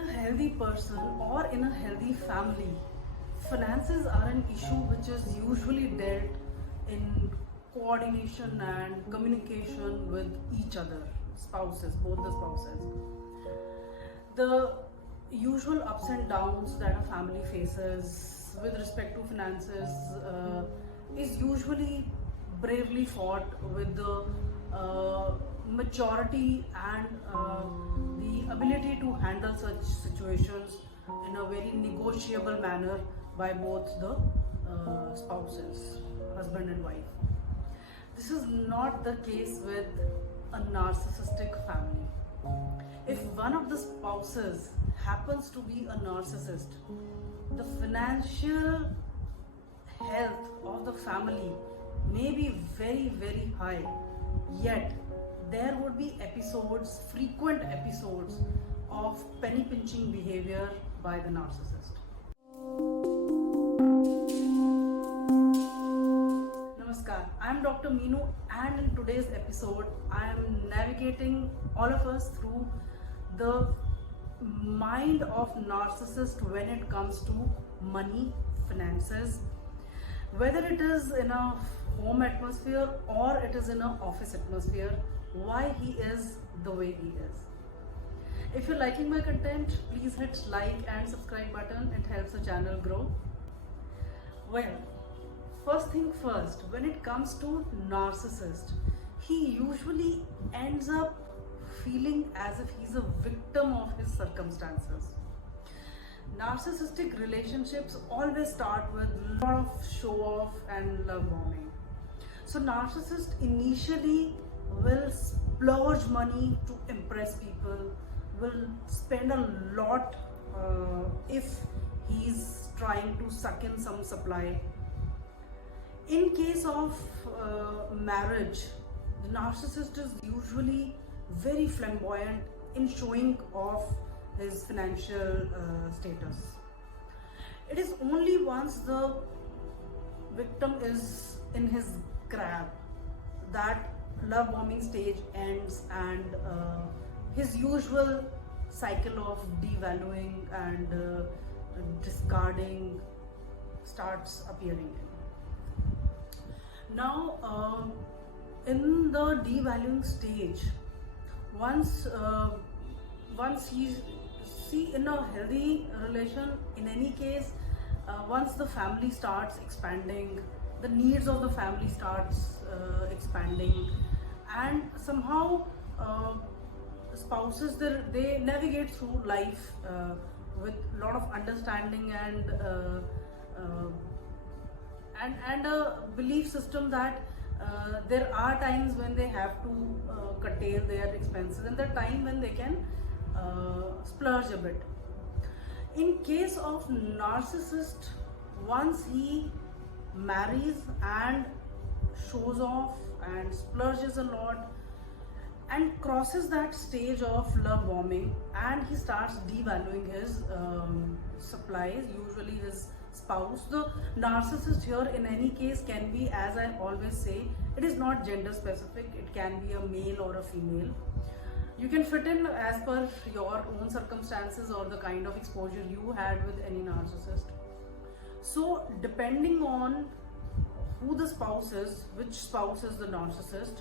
A healthy person or in a healthy family, finances are an issue which is usually dealt in coordination and communication with each other, spouses, both the spouses. The usual ups and downs that a family faces with respect to finances is usually bravely fought with the maturity and the ability to handle such situations in a very negotiable manner by both the spouses, husband and wife. This is not the case with a narcissistic family. If one of the spouses happens to be a narcissist, the financial health of the family may be very, very high, yet there would be episodes, frequent episodes of penny pinching behavior by the narcissist. Namaskar, I am Dr. Meenu, and in today's episode I am navigating all of us through the mind of narcissist when it comes to money, finances, whether it is in a home atmosphere or it is in an office atmosphere, why he is the way he is. If you're liking my content, please hit like and subscribe button. It helps the channel grow. Well, first thing first, when it comes to narcissist, he usually ends up feeling as if he's a victim of his circumstances. Narcissistic relationships always start with a lot of show off and love bombing. So narcissist initially will splurge money to impress people, will spend a lot if he's trying to suck in some supply. In case of marriage, the narcissist is usually very flamboyant in showing off his financial status. It is only once the victim is in his grab that love bombing stage ends and his usual cycle of devaluing and discarding starts appearing. Now, in the devaluing stage, once he's in a healthy relation, in any case, once the family starts expanding, the needs of the family starts expanding, and somehow spouses they navigate through life with a lot of understanding and a belief system that there are times when they have to curtail their expenses and the time when they can splurge a bit. In case of narcissist, once he marries and shows off and splurges a lot and crosses that stage of love bombing and he starts devaluing his supplies, usually his spouse. The narcissist here in any case can be, as I always say, it is not gender specific, it can be a male or a female. You can fit in as per your own circumstances or the kind of exposure you had with any narcissist. So depending on who the spouse is, which spouse is the narcissist,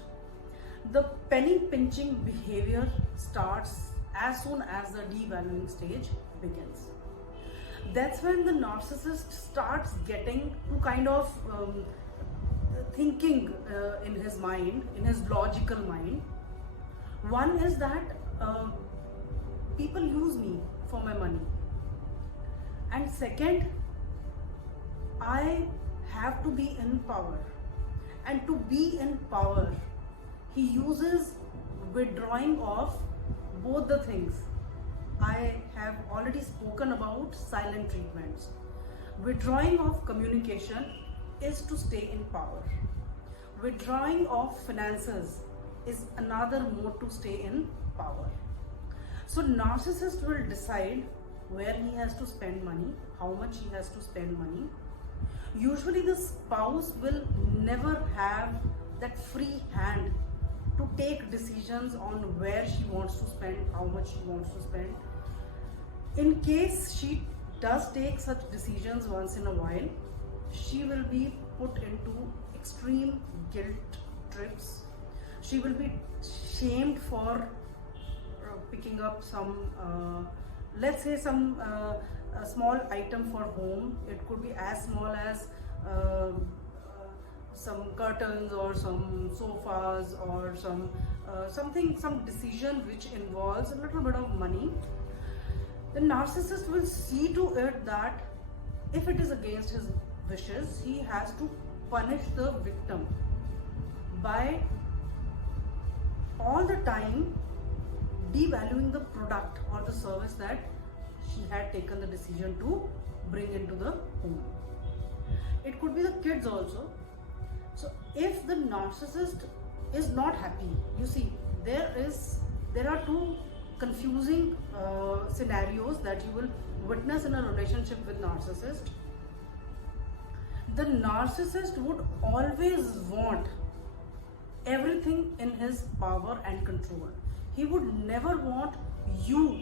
the penny pinching behavior starts as soon as the devaluing stage begins. That's when the narcissist starts getting to kind of thinking in his mind, in his logical mind. One is that people use me for my money, and second, I have to be in power, and to be in power he uses withdrawing of both the things. I have already spoken about silent treatments. Withdrawing of communication is to stay in power. Withdrawing of finances is another mode to stay in power. So narcissist will decide where he has to spend money, how much he has to spend money. Usually the spouse will never have that free hand to take decisions on where she wants to spend, how much she wants to spend. In case she does take such decisions once in a while, she will be put into extreme guilt trips. She will be shamed for picking up some, let's say, some a small item for home. It could be as small as some curtains or some sofas or some some decision which involves a little bit of money. The narcissist will see to it that if it is against his wishes, he has to punish the victim by all the time devaluing the product or the service that she had taken the decision to bring into the home. It could be the kids also. So if the narcissist is not happy, you see, there are two confusing scenarios that you will witness in a relationship with narcissist. The narcissist would always want everything in his power and control. He would never want you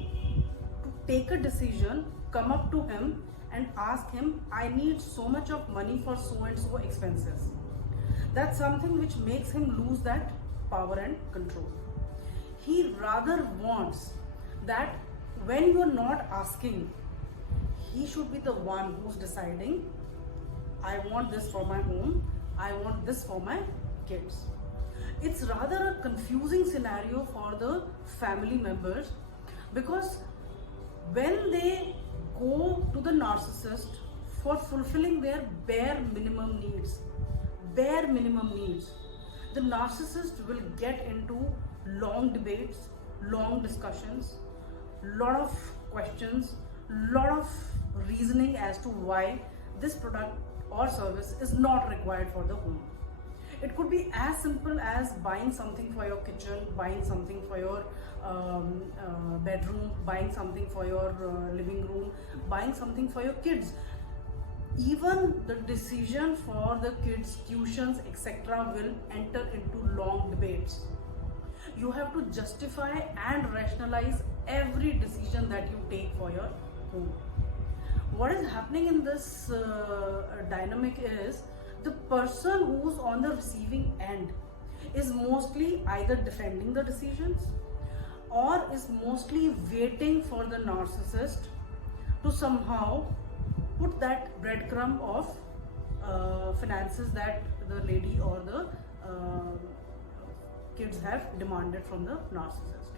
to take a decision, come up to him and ask him, I need so much of money for so and so expenses. That's something which makes him lose that power and control. He rather wants that when you're not asking, he should be the one who's deciding, I want this for my home, I want this for my kids. It's rather a confusing scenario for the family members, because when they go to the narcissist for fulfilling their bare minimum needs, the narcissist will get into long debates, long discussions, lot of questions, lot of reasoning as to why this product or service is not required for the home. It could be as simple as buying something for your kitchen, buying something for your bedroom, buying something for your living room, buying something for your kids. Even the decision for the kids' tuitions, etc. will enter into long debates. You have to justify and rationalize every decision that you take for your home. What is happening in this dynamic is the person who's on the receiving end is mostly either defending the decisions or is mostly waiting for the narcissist to somehow put that breadcrumb of finances that the lady or the kids have demanded from the narcissist.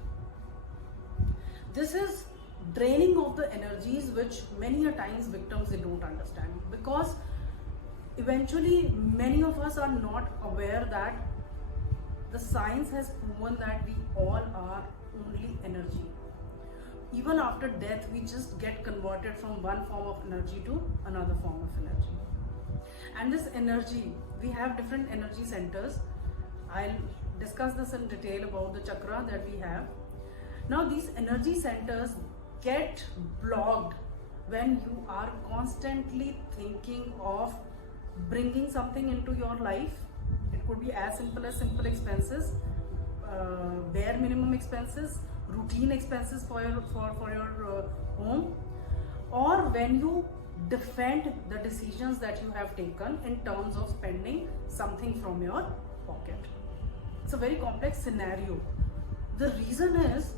This is draining of the energies which many a times victims, they don't understand, because eventually many of us are not aware that the science has proven that we all are only energy. Even after death, we just get converted from one form of energy to another form of energy. And this energy, we have different energy centers. I'll discuss this in detail about the chakra that we have. Now these energy centers get blocked when you are constantly thinking of bringing something into your life. It could be as simple as simple expenses, bare minimum expenses, routine expenses for your home, or when you defend the decisions that you have taken in terms of spending something from your pocket. It's a very complex scenario. The reason is,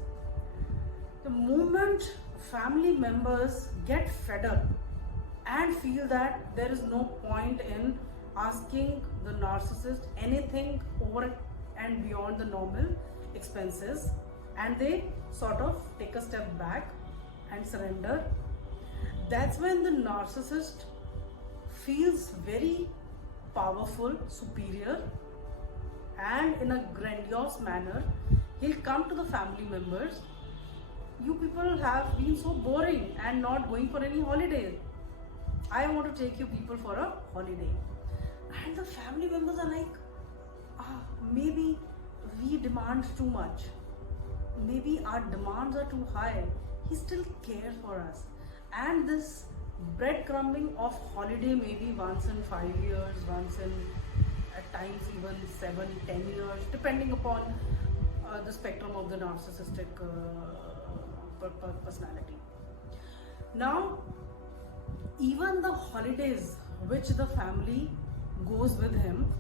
the moment family members get fed up and feel that there is no point in asking the narcissist anything over and beyond the normal expenses, and they sort of take a step back and surrender, that's when the narcissist feels very powerful, superior, and in a grandiose manner he'll come to the family members. You people have been so boring and not going for any holiday. I want to take you people for a holiday. And the family members are like, maybe we demand too much. Maybe our demands are too high. He still cares for us. And this breadcrumbing of holiday maybe once in 5 years, once in at times even 7, 10 years, depending upon the spectrum of the narcissistic personality. Now, even the holidays which the family goes with him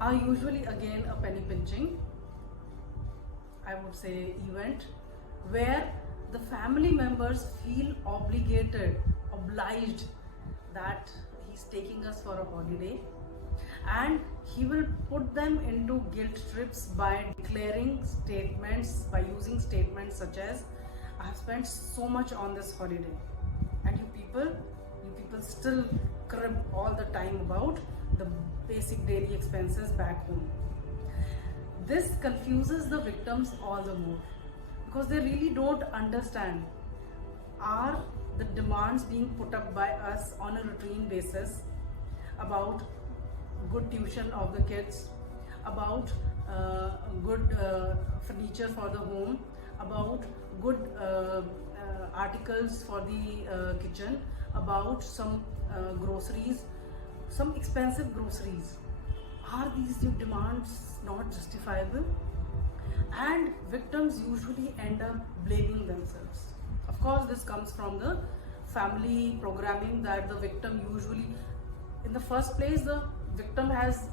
are usually again a penny pinching, I would say, event where the family members feel obliged that he's taking us for a holiday, and he will put them into guilt trips by using statements such as, I have spent so much on this holiday, and you people still crib all the time about the basic daily expenses back home. This confuses the victims all the more, because they really don't understand, are the demands being put up by us on a routine basis about good tuition of the kids, about good furniture for the home, about good articles for the kitchen, about some groceries, some expensive groceries. Are these demands not justifiable? And victims usually end up blaming themselves. Of course, this comes from the family programming that the victim usually, in the first place, the victim has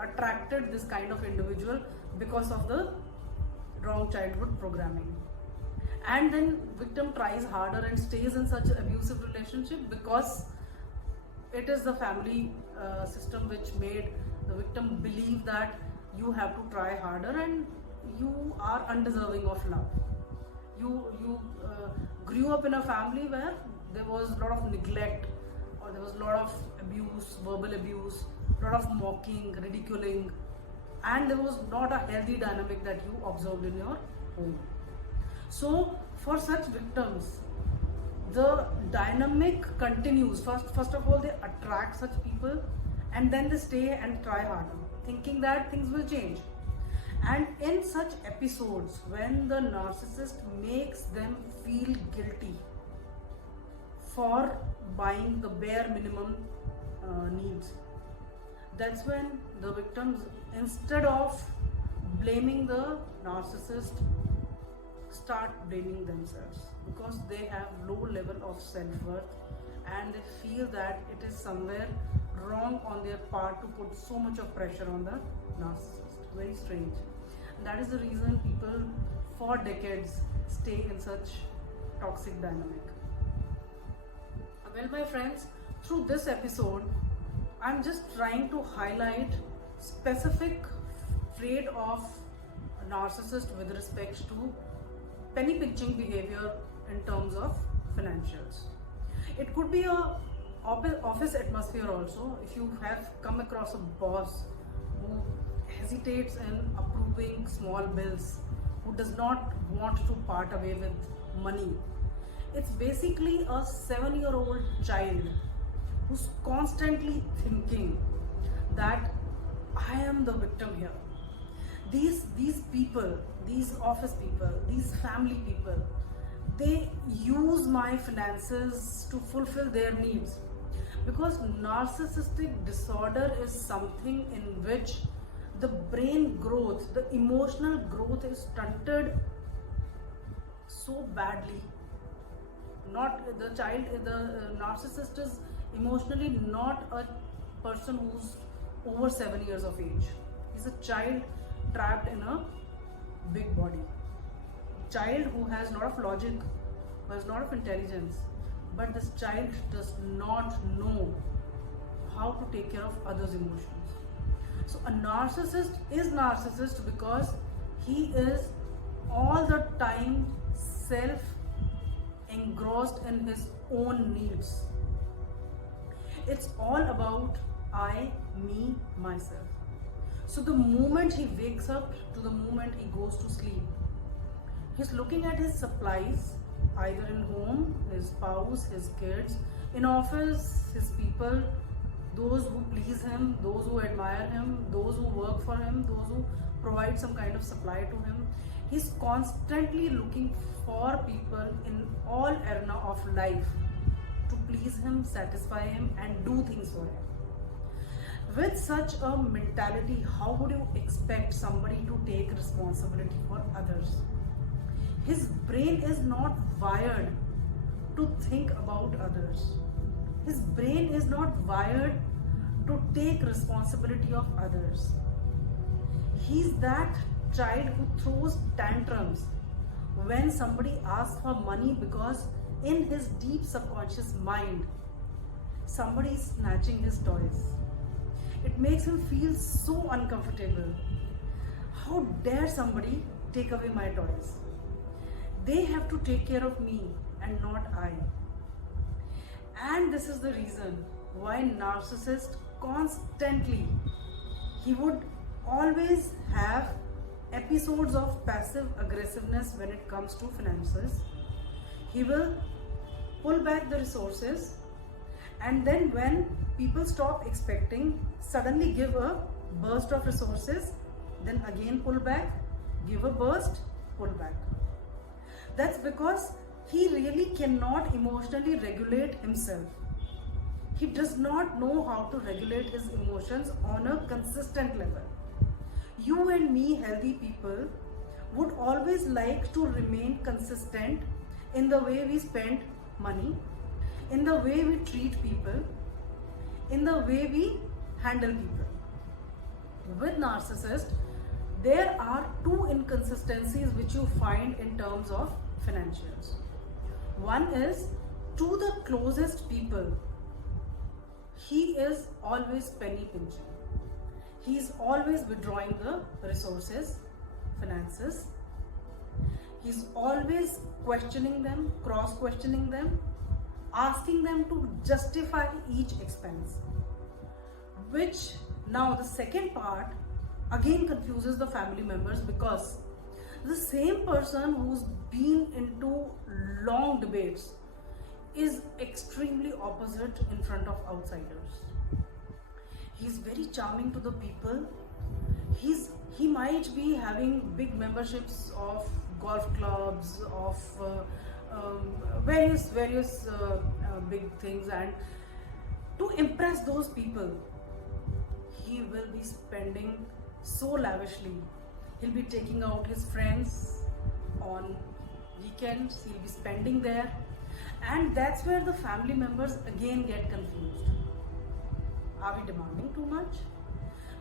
attracted this kind of individual because of the wrong childhood programming. And then victim tries harder and stays in such an abusive relationship because it is the family system which made the victim believe that you have to try harder and you are undeserving of love. You grew up in a family where there was a lot of neglect, or there was a lot of abuse, verbal abuse, a lot of mocking, ridiculing, and there was not a healthy dynamic that you observed in your home. So for such victims, the dynamic continues. First of all, they attract such people, and then they stay and try harder, thinking that things will change. And in such episodes, when the narcissist makes them feel guilty for buying the bare minimum needs, that's when the victims, instead of blaming the narcissist, start blaming themselves, because they have low level of self-worth and they feel that it is somewhere wrong on their part to put so much of pressure on the narcissist. Very strange. And that is the reason people for decades stay in such toxic dynamic. Well, my friends, through this episode, I'm just trying to highlight specific trait of a narcissist with respect to penny pinching behavior in terms of financials. It could be a office atmosphere also. If you have come across a boss who hesitates in approving small bills, who does not want to part away with money, it's basically a 7-year-old child who's constantly thinking that I am the victim here. These people, these office people, these family people, they use my finances to fulfill their needs. Because narcissistic disorder is something in which the brain growth, the emotional growth is stunted so badly. Not the child, the narcissist is emotionally not a person who's over 7 years of age. He's a child trapped in a big body. Child who has a lot of logic, who has a lot of intelligence, but this child does not know how to take care of others' emotions. So a narcissist is narcissist because he is all the time self-engrossed in his own needs. It's all about I, me, myself. So the moment he wakes up to the moment he goes to sleep, he's looking at his supplies, either in home, his spouse, his kids, in office, his people, those who please him, those who admire him, those who work for him, those who provide some kind of supply to him. He's constantly looking for people in all arena of life to please him, satisfy him, and do things for him. With such a mentality, how would you expect somebody to take responsibility for others? His brain is not wired to think about others. His brain is not wired to take responsibility of others. He's that child who throws tantrums when somebody asks for money because in his deep subconscious mind, somebody is snatching his toys. It makes him feel so uncomfortable. How dare somebody take away my toys? They have to take care of me and not I. And this is the reason why narcissist constantly, he would always have episodes of passive aggressiveness when it comes to finances. He will pull back the resources, and then when people stop expecting, suddenly give a burst of resources, then again pull back, give a burst, pull back. That's because he really cannot emotionally regulate himself. He does not know how to regulate his emotions on a consistent level. You and me, healthy people, would always like to remain consistent in the way we spend money, in the way we treat people, in the way we handle people. With narcissists, there are two inconsistencies which you find in terms of financials. One is, to the closest people, he is always penny pinching. He is always withdrawing the resources, finances. He's always questioning them, cross-questioning them, asking them to justify each expense. Which, now the second part again confuses the family members, because the same person who's been into long debates is extremely opposite in front of outsiders. He's very charming to the people. He might be having big memberships of golf clubs, of various big things, and to impress those people, he will be spending so lavishly. He'll be taking out his friends on weekends, he'll be spending there, and that's where the family members again get confused. Are we demanding too much?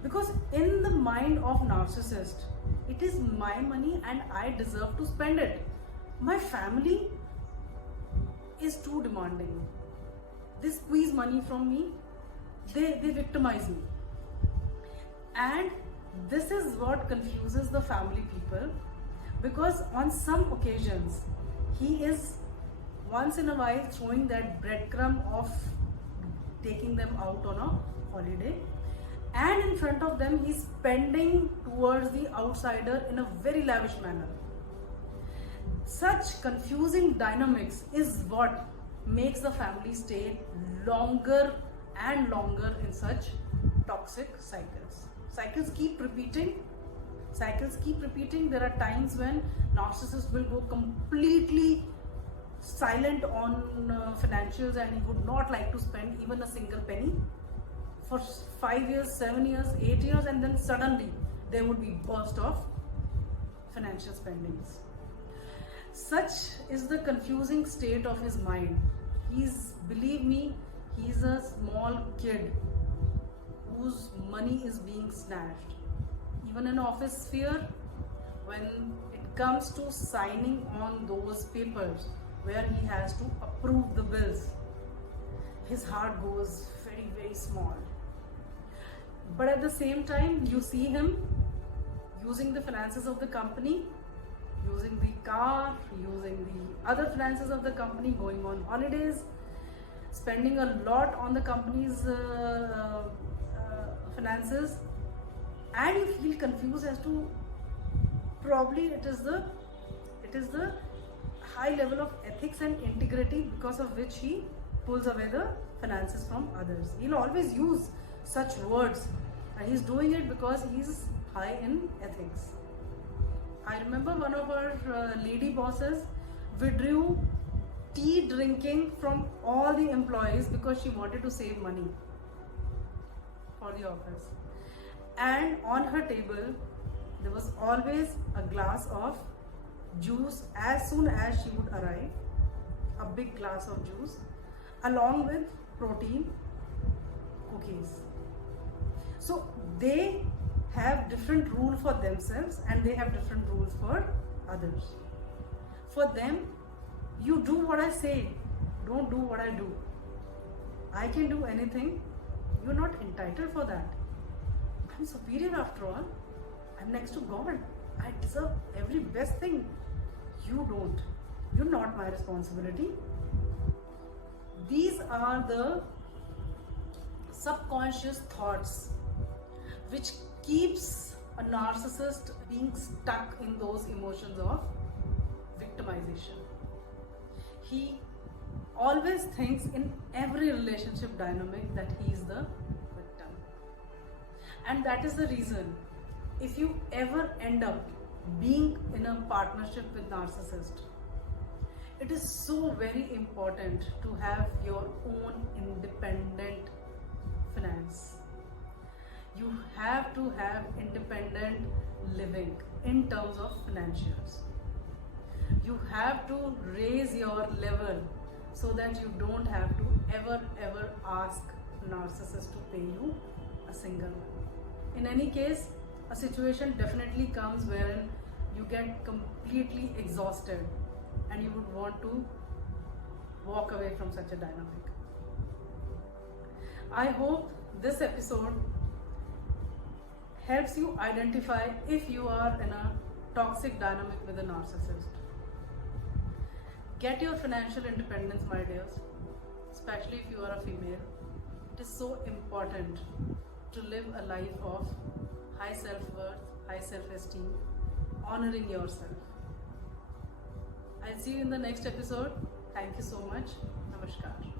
Because in the mind of narcissist, it is my money and I deserve to spend it. My family is too demanding. They squeeze money from me, they victimize me. And this is what confuses the family people, because on some occasions, he is once in a while throwing that breadcrumb of taking them out on a holiday, and in front of them he's spending towards the outsider in a very lavish manner. Such confusing dynamics is what makes the family stay longer and longer in such toxic cycles. Cycles keep repeating. There are times when narcissists will go completely silent on financials, and he would not like to spend even a single penny for 5 years, 7 years, 8 years, and then suddenly there would be burst of financial spendings. Such is the confusing state of his mind. Believe me, he's a small kid whose money is being snatched. Even in office sphere, when it comes to signing on those papers where he has to approve the bills, his heart goes very, very small. But at the same time, you see him using the finances of the company, using the car, using the other finances of the company, going on holidays, spending a lot on the company's finances, and you feel confused as to probably it is the high level of ethics and integrity because of which he pulls away the finances from others. He'll always use such words, and he's doing it because he's high in ethics. I remember one of our lady bosses withdrew tea drinking from all the employees because she wanted to save money for the office. And on her table, there was always a glass of juice as soon as she would arrive, a big glass of juice along with protein, cookies. So they have different rule for themselves and they have different rules for others. For them, you do what I say, don't do what I do. I can do anything, you're not entitled for that. I'm superior after all. I'm next to God. I deserve every best thing. You don't. You're not my responsibility. These are the subconscious thoughts which keeps a narcissist being stuck in those emotions of victimization. He always thinks in every relationship dynamic that he is the victim. And that is the reason, if you ever end up being in a partnership with narcissist, it is so very important to have your own independent finance. You have to have independent living in terms of financials. You have to raise your level so that you don't have to ever ask narcissist to pay you a single one. In any case, a situation definitely comes wherein you get completely exhausted and you would want to walk away from such a dynamic. I hope this episode helps you identify if you are in a toxic dynamic with a narcissist. Get your financial independence, my dears, especially if you are a female. It is so important to live a life of high self-worth, high self-esteem, honoring yourself. I'll see you in the next episode. Thank you so much. Namaskar.